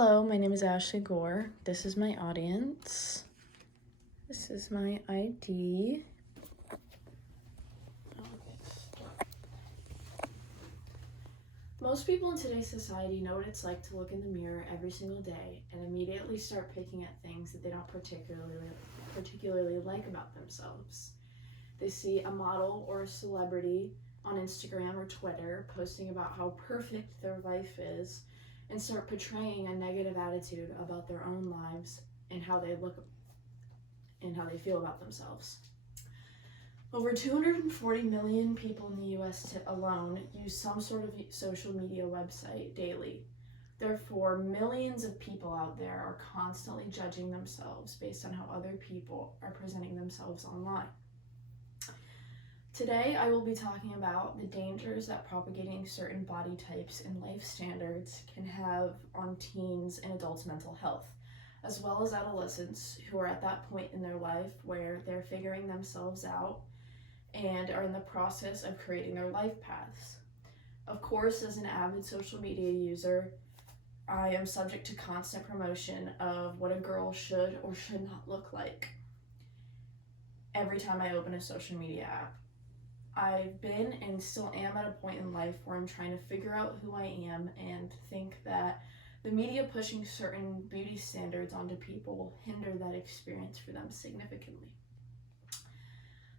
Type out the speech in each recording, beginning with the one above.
Hello, my name is Ashley Gore. This is my audience. This is my ID. Most people in today's society know what it's like to look in the mirror every single day and immediately start picking at things that they don't particularly like about themselves. They see a model or a celebrity on Instagram or Twitter posting about how perfect their life is and start portraying a negative attitude about their own lives and how they look and how they feel about themselves. Over 240 million people in the US alone use some sort of social media website daily. Therefore, millions of people out there are constantly judging themselves based on how other people are presenting themselves online. Today, I will be talking about the dangers that propagating certain body types and life standards can have on teens and adults' mental health, as well as adolescents who are at that point in their life where they're figuring themselves out and are in the process of creating their life paths. Of course, as an avid social media user, I am subject to constant promotion of what a girl should or should not look like every time I open a social media app. I've been and still am at a point in life where I'm trying to figure out who I am and think that the media pushing certain beauty standards onto people will hinder that experience for them significantly.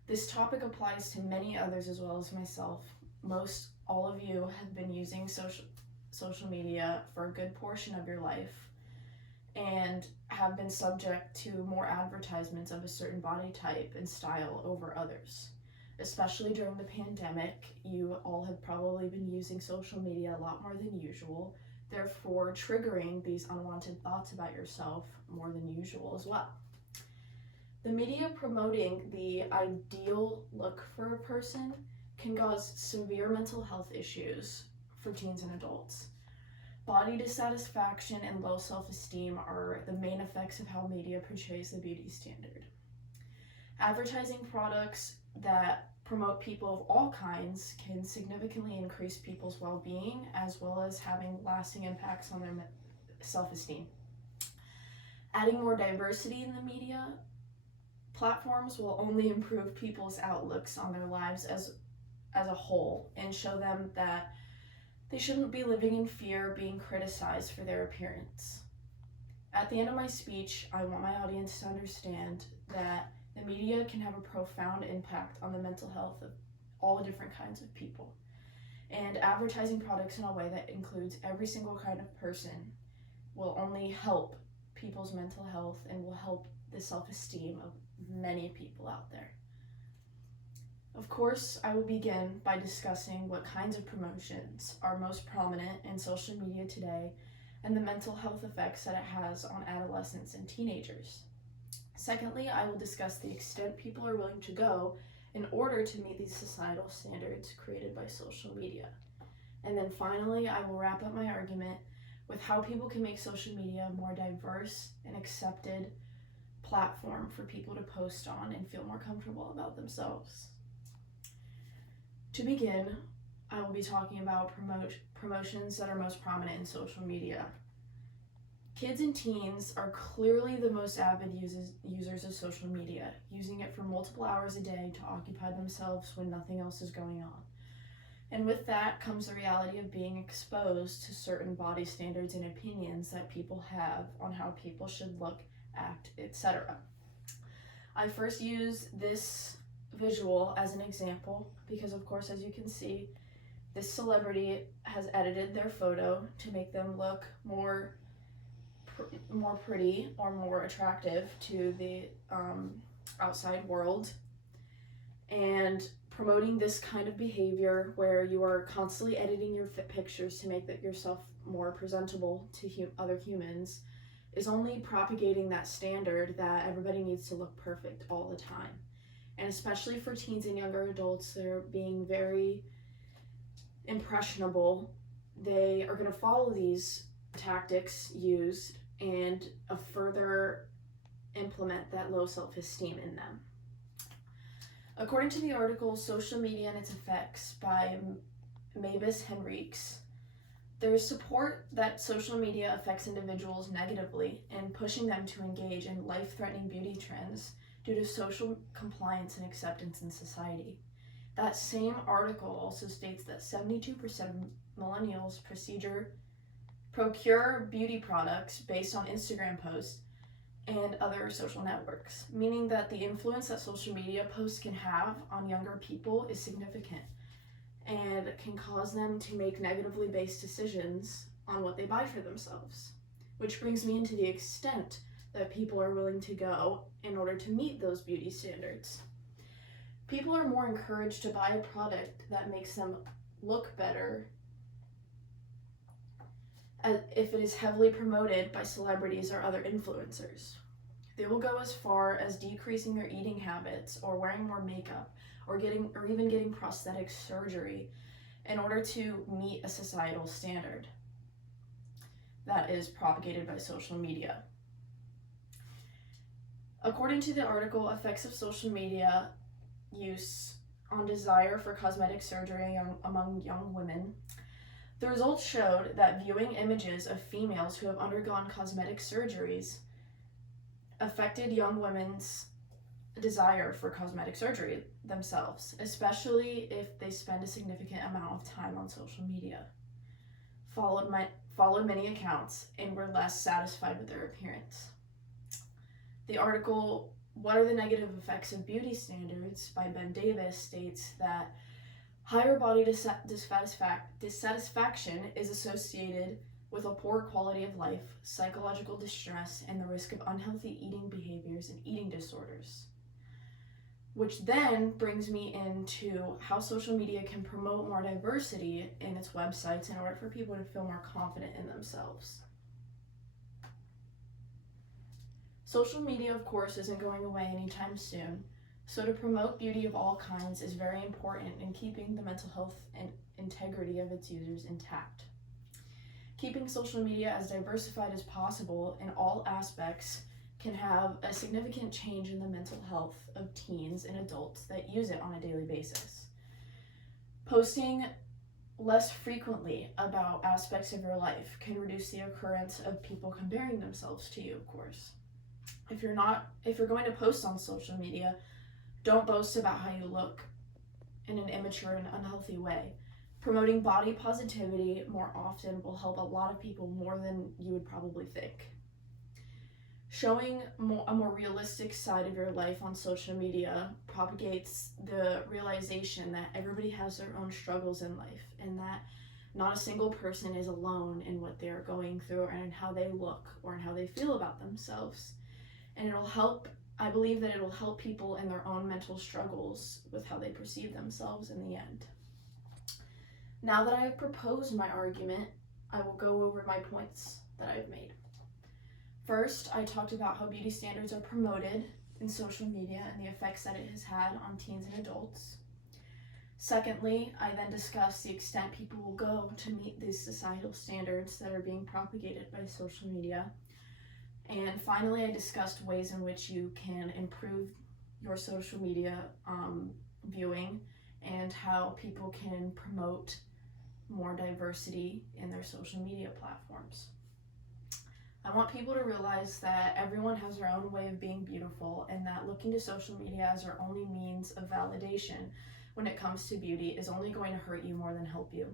This topic applies to many others as well as myself. Most all of you have been using social media for a good portion of your life and have been subject to more advertisements of a certain body type and style over others. Especially during the pandemic, you all have probably been using social media a lot more than usual, therefore triggering these unwanted thoughts about yourself more than usual as well. The media promoting the ideal look for a person can cause severe mental health issues for teens and adults. Body dissatisfaction and low self-esteem are the main effects of how media portrays the beauty standard. Advertising products that promote people of all kinds can significantly increase people's well-being as well as having lasting impacts on their self-esteem. Adding more diversity in the media platforms will only improve people's outlooks on their lives as a whole and show them that they shouldn't be living in fear of being criticized for their appearance. At the end of my speech, I want my audience to understand that the media can have a profound impact on the mental health of all different kinds of people. And advertising products in a way that includes every single kind of person will only help people's mental health and will help the self-esteem of many people out there. Of course, I will begin by discussing what kinds of promotions are most prominent in social media today and the mental health effects that it has on adolescents and teenagers. Secondly, I will discuss the extent people are willing to go in order to meet these societal standards created by social media. And then finally, I will wrap up my argument with how people can make social media a more diverse and accepted platform for people to post on and feel more comfortable about themselves. To begin, I will be talking about promotions that are most prominent in social media. Kids and teens are clearly the most avid users of social media, using it for multiple hours a day to occupy themselves when nothing else is going on. And with that comes the reality of being exposed to certain body standards and opinions that people have on how people should look, act, etc. I first use this visual as an example because, of course, as you can see, this celebrity has edited their photo to make them look more pretty or more attractive to the outside world, and promoting this kind of behavior where you are constantly editing your pictures to make yourself more presentable to other humans is only propagating that standard that everybody needs to look perfect all the time. And especially for teens and younger adults, they're being very impressionable. They are going to follow these tactics used and further implement that low self-esteem in them. According to the article Social Media and Its Effects by Mavis Henriques, There is support that social media affects individuals negatively in pushing them to engage in life-threatening beauty trends due to social compliance and acceptance in society. That same article also states that 72% of millennials procure beauty products based on Instagram posts and other social networks, meaning that the influence that social media posts can have on younger people is significant and can cause them to make negatively based decisions on what they buy for themselves. Which brings me into the extent that people are willing to go in order to meet those beauty standards. People are more encouraged to buy a product that makes them look better if it is heavily promoted by celebrities or other influencers. They will go as far as decreasing their eating habits or wearing more makeup or even getting prosthetic surgery in order to meet a societal standard that is propagated by social media. According to the article, Effects of Social Media Use on Desire for Cosmetic Surgery among Young Women, the results showed that viewing images of females who have undergone cosmetic surgeries affected young women's desire for cosmetic surgery themselves, especially if they spend a significant amount of time on social media, followed many accounts, and were less satisfied with their appearance. The article, What Are the Negative Effects of Beauty Standards by Ben Davis, states that higher body dissatisfaction is associated with a poor quality of life, psychological distress, and the risk of unhealthy eating behaviors and eating disorders. Which then brings me into how social media can promote more diversity in its websites in order for people to feel more confident in themselves. Social media, of course, isn't going away anytime soon, so to promote beauty of all kinds is very important in keeping the mental health and integrity of its users intact. Keeping social media as diversified as possible in all aspects can have a significant change in the mental health of teens and adults that use it on a daily basis. Posting less frequently about aspects of your life can reduce the occurrence of people comparing themselves to you, of course. If you're going to post on social media, don't boast about how you look in an immature and unhealthy way. Promoting body positivity more often will help a lot of people more than you would probably think. Showing a more realistic side of your life on social media propagates the realization that everybody has their own struggles in life and that not a single person is alone in what they're going through and in how they look or in how they feel about themselves. And I believe that it'll help people in their own mental struggles with how they perceive themselves in the end. Now that I have proposed my argument, I will go over my points that I've made. First, I talked about how beauty standards are promoted in social media and the effects that it has had on teens and adults. Secondly, I then discussed the extent people will go to meet these societal standards that are being propagated by social media. And finally, I discussed ways in which you can improve your social media viewing and how people can promote more diversity in their social media platforms. I want people to realize that everyone has their own way of being beautiful and that looking to social media as our only means of validation when it comes to beauty is only going to hurt you more than help you.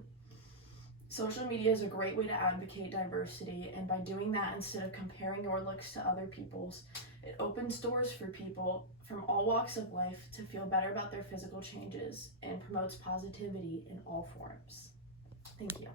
Social media is a great way to advocate diversity, and by doing that instead of comparing your looks to other people's, it opens doors for people from all walks of life to feel better about their physical changes and promotes positivity in all forms. Thank you.